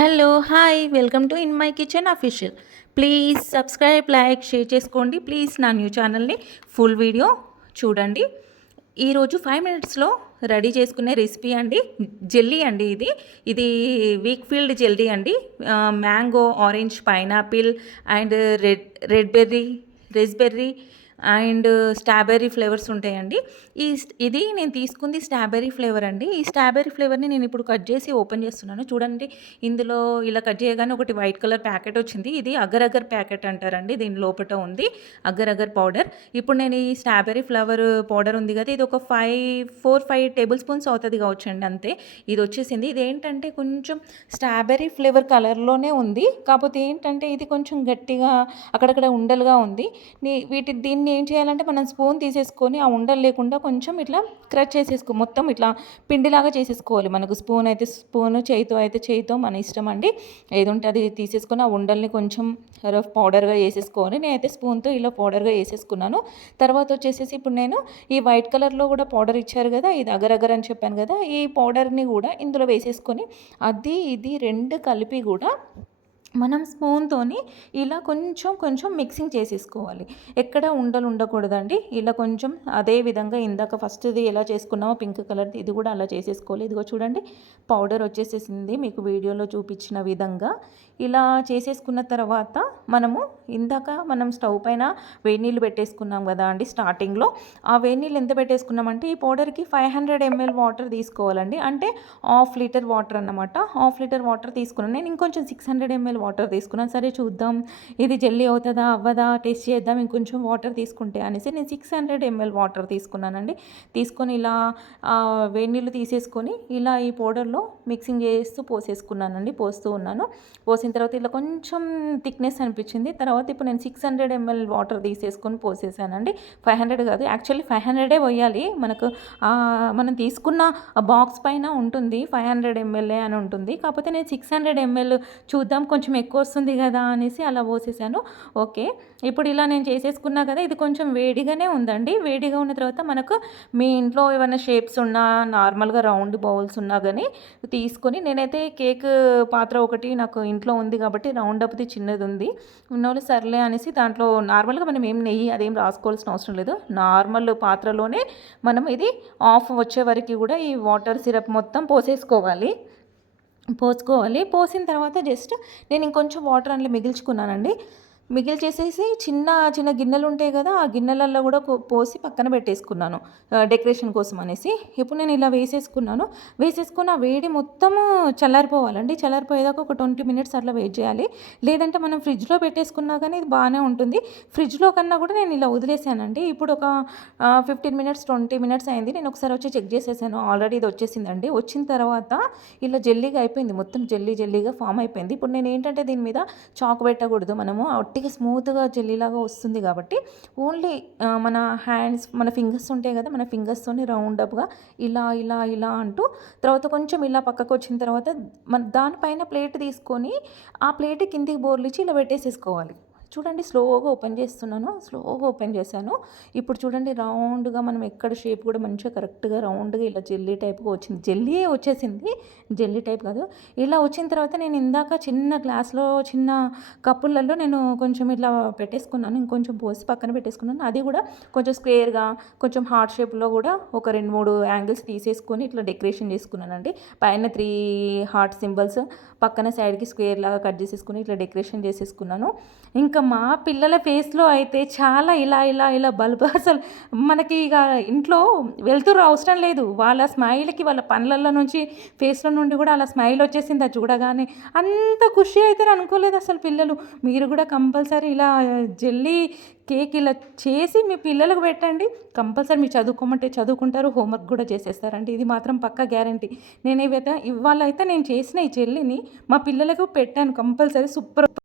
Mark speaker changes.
Speaker 1: Hello hi welcome to in my kitchen official. Please subscribe like share చేసుకోండి. Please నా new ఛానల్ని full video చూడండి. ఈరోజు five మినిట్స్లో రెడీ చేసుకునే రెసిపీ అండి. జెల్లీ అండి ఇది. ఇది వీక్ ఫీల్డ్ జెల్లీ అండి. Mango orange pineapple and red red berry raspberry and strawberry flavours ఉంటాయండి. ఈ ఇది నేను తీసుకుంది స్ట్రాబెర్రీ ఫ్లేవర్ అండి. ఈ స్ట్రాబెర్రీ ఫ్లేవర్ని నేను ఇప్పుడు కట్ చేసి ఓపెన్ చేస్తున్నాను. చూడండి ఇందులో ఇలా కట్ చేయగానే ఒకటి వైట్ కలర్ ప్యాకెట్ వచ్చింది. ఇది అగర్ అగర్ ప్యాకెట్ అంటారండి. దీని లోపల ఉంది అగర్ అగర్ పౌడర్. ఇప్పుడు నేను ఈ స్ట్రాబెర్రీ ఫ్లేవర్ పౌడర్ ఉంది కదా ఇది ఒక five four five tablespoons అవుతుంది కావచ్చండి అంతే. ఇది వచ్చేసింది. ఇది ఏంటంటే కొంచెం స్ట్రాబెర్రీ ఫ్లేవర్ కలర్లోనే ఉంది. కాకపోతే ఏంటంటే ఇది కొంచెం గట్టిగా అక్కడక్కడ ఉండలుగా ఉంది. వీటి దీన్ని ఏం చేయాలంటే మనం స్పూన్ తీసేసుకొని ఆ ఉండలు లేకుండా కొంచెం ఇట్లా క్రచ్ చేసేసుకో మొత్తం ఇట్లా పిండిలాగా చేసేసుకోవాలి. మనకు స్పూన్ అయితే స్పూన్ చేయితో అయితే చేయితో మన ఇష్టం అండి. ఏది ఉంటే అది తీసేసుకొని ఆ ఉండల్ని కొంచెం రఫ్ పౌడర్గా వేసేసుకొని నేనైతే స్పూన్తో ఇలా పౌడర్గా వేసేసుకున్నాను. తర్వాత వచ్చేసేసి ఇప్పుడు నేను ఈ వైట్ కలర్లో కూడా పౌడర్ ఇచ్చారు కదా ఇది అగరగర్ అని చెప్పాను కదా ఈ పౌడర్ని కూడా ఇందులో వేసేసుకొని అది ఇది రెండు కలిపి కూడా మనం స్పూన్తోని ఇలా కొంచెం కొంచెం మిక్సింగ్ చేసేసుకోవాలి. ఎక్కడ ఉండలు ఉండకూడదండి. ఇలా కొంచెం అదే విధంగా ఇందాక ఫస్ట్ది ఎలా చేసుకున్నామో పింక్ కలర్ది ఇది కూడా అలా చేసేసుకోవాలి. ఇదిగో చూడండి పౌడర్ వచ్చేసేసింది మీకు వీడియోలో చూపించిన విధంగా. ఇలా చేసేసుకున్న తర్వాత మనము ఇందాక మనం స్టవ్ పైన వేడి నీళ్ళు పెట్టేసుకున్నాం కదా అండి స్టార్టింగ్లో. ఆ వేడి నీళ్ళు ఎంత పెట్టేసుకున్నామంటే ఈ పౌడర్కి ఫైవ్ హండ్రెడ్ ఎంఎల్ వాటర్ తీసుకోవాలండి. అంటే హాఫ్ లీటర్ వాటర్ అన్నమాట. హాఫ్ లీటర్ వాటర్ తీసుకున్నాను. నేను ఇంకొంచెం సిక్స్ హండ్రెడ్ ఎంఎల్ వాటర్ తీసుకున్నాను. సరే చూద్దాం. ఇది జల్లీ అవుతుందా అవ్వదా? టేస్ట్ చేద్దాం. ఇంకొంచెం వాటర్ తీసుకుంటే అనేసి నేను సిక్స్ హండ్రెడ్ ఎంఎల్ వాటర్ తీసుకున్నానండి. తీసుకొని ఇలా వేడి నీళ్ళు తీసేసుకొని ఇలా ఈ పౌడర్లో మిక్సింగ్ చేస్తూ పోసేసుకున్నానండి. పోస్తూ ఉన్నాను. పోసిన తర్వాత ఇలా కొంచెం థిక్నెస్ అనిపించింది. తర్వాత ఇప్పుడు నేను సిక్స్ హండ్రెడ్ ఎంఎల్ వాటర్ తీసేసుకొని పోసేసానండి. ఫైవ్ హండ్రెడ్ కాదు. యాక్చువల్లీ ఫైవ్ హండ్రెడే పోయాలి. మనకు మనం తీసుకున్న బాక్స్ పైన ఉంటుంది ఫైవ్ హండ్రెడ్ ఎంఎల్ఏ అని ఉంటుంది. కాకపోతే నేను సిక్స్ హండ్రెడ్ ఎంఎల్ చూద్దాం. కొంచెం కొంచెం ఎక్కువ వస్తుంది కదా అనేసి అలా పోసేసాను. ఓకే ఇప్పుడు ఇలా నేను చేసేసుకున్నా కదా ఇది కొంచెం వేడిగానే ఉందండి. వేడిగా ఉన్న తర్వాత మనకు మీ ఇంట్లో ఏమైనా షేప్స్ ఉన్నా నార్మల్గా రౌండ్ బౌల్స్ ఉన్నా కానీ తీసుకొని నేనైతే కేక్ పాత్ర ఒకటి నాకు ఇంట్లో ఉంది కాబట్టి రౌండ్ అప్ది చిన్నది ఉంది ఉన్నోళ్ళు సర్లే అనేసి దాంట్లో నార్మల్గా మనం ఏం నెయ్యి అదేం రాసుకోవాల్సిన అవసరం లేదు. నార్మల్ పాత్రలోనే మనం ఇది ఆఫ్ వచ్చే వరకు కూడా ఈ వాటర్ సిరప్ మొత్తం పోసేసుకోవాలి. పోసుకోవాలి. పోసిన తర్వాత జస్ట్ నేను ఇంకొంచెం వాటర్ అందులో మిగిల్చుకున్నానండి. మిగిలి చేసేసి చిన్న చిన్న గిన్నెలు ఉంటాయి కదా ఆ గిన్నెలలో కూడా పోసి పక్కన పెట్టేసుకున్నాను. డెకరేషన్ కోసం అనేసి. ఇప్పుడు నేను ఇలా వేసేసుకున్నాను. వేసేసుకున్న వేడి మొత్తము చల్లారిపోవాలండి. చల్లారిపోయేదాకా ఒక ట్వంటీ మినిట్స్ అట్లా వెయిట్ చేయాలి. లేదంటే మనం ఫ్రిడ్జ్లో పెట్టేసుకున్నా కానీ ఇది బాగానే ఉంటుంది. ఫ్రిడ్జ్లో కన్నా కూడా నేను ఇలా వదిలేసానండి. ఇప్పుడు ఒక ఫిఫ్టీన్ మినిట్స్ ట్వంటీ మినిట్స్ అయింది. నేను ఒకసారి వచ్చి చెక్ చేసేసాను. ఆల్రెడీ ఇది వచ్చేసిందండి. వచ్చిన తర్వాత ఇలా జల్లీగా అయిపోయింది. మొత్తం జల్లీ జల్లీగా ఫామ్ అయిపోయింది. ఇప్పుడు నేను ఏంటంటే దీని మీద చాకు పెట్టకూడదు మనము. ఒట్టి గట్టిగా స్మూత్గా జెల్లీలాగా వస్తుంది కాబట్టి ఓన్లీ మన హ్యాండ్స్ మన ఫింగర్స్ ఉంటాయి కదా మన ఫింగర్స్తోని రౌండ్ అప్గా ఇలా ఇలా ఇలా అంటూ తర్వాత కొంచెం ఇలా పక్కకు వచ్చిన తర్వాత మన దానిపైన ప్లేట్ తీసుకొని ఆ ప్లేట్ కిందికి బోర్లిచ్చి ఇలా పెట్టేసేసుకోవాలి. చూడండి స్లోగా ఓపెన్ చేస్తున్నాను. స్లోగా ఓపెన్ చేశాను. ఇప్పుడు చూడండి రౌండ్గా మనం ఎక్కడ షేప్ కూడా మంచిగా కరెక్ట్గా రౌండ్గా ఇలా జెల్లీ టైప్గా వచ్చింది. జెల్లీ వచ్చేసింది? జెల్లీ టైప్ కాదు. ఇలా వచ్చిన తర్వాత నేను ఇందాక చిన్న గ్లాస్లో చిన్న కప్పులలో నేను కొంచెం ఇట్లా పెట్టేసుకున్నాను. ఇంకొంచెం పోసి పక్కన పెట్టేసుకున్నాను. అది కూడా కొంచెం స్క్వేర్గా కొంచెం హార్ట్ షేప్లో కూడా ఒక రెండు మూడు యాంగిల్స్ తీసేసుకొని ఇట్లా డెకరేషన్ చేసుకున్నానండి. పైన త్రీ హార్ట్ సింబల్స్ పక్కన సైడ్కి స్క్వేర్ లాగా కట్ చేసేసుకుని ఇట్లా డెకరేషన్ చేసేసుకున్నాను. ఇంకా మా పిల్లల ఫేస్లో అయితే చాలా ఇలా ఇలా ఇలా బల్బు అసలు మనకి ఇక ఇంట్లో వెళ్తురు అవసరం లేదు. వాళ్ళ స్మైల్కి వాళ్ళ పనులలో నుంచి ఫేస్లో నుండి కూడా అలా స్మైల్ వచ్చేసింది. అది చూడగానే అంత ఖుషి అయితే అనుకోలేదు అసలు పిల్లలు. మీరు కూడా కంపల్సరీ ఇలా జల్లి కేక్ ఇలా చేసి మీ పిల్లలకు పెట్టండి. కంపల్సరీ మీరు చదువుకోమంటే చదువుకుంటారు హోంవర్క్ కూడా చేసేస్తారండి. ఇది మాత్రం పక్క గ్యారంటీ. నేను ఇవైతే ఇవాళ అయితే నేను చేసిన ఈ చెల్లిని మా పిల్లలకు పెట్టాను. Compulsory super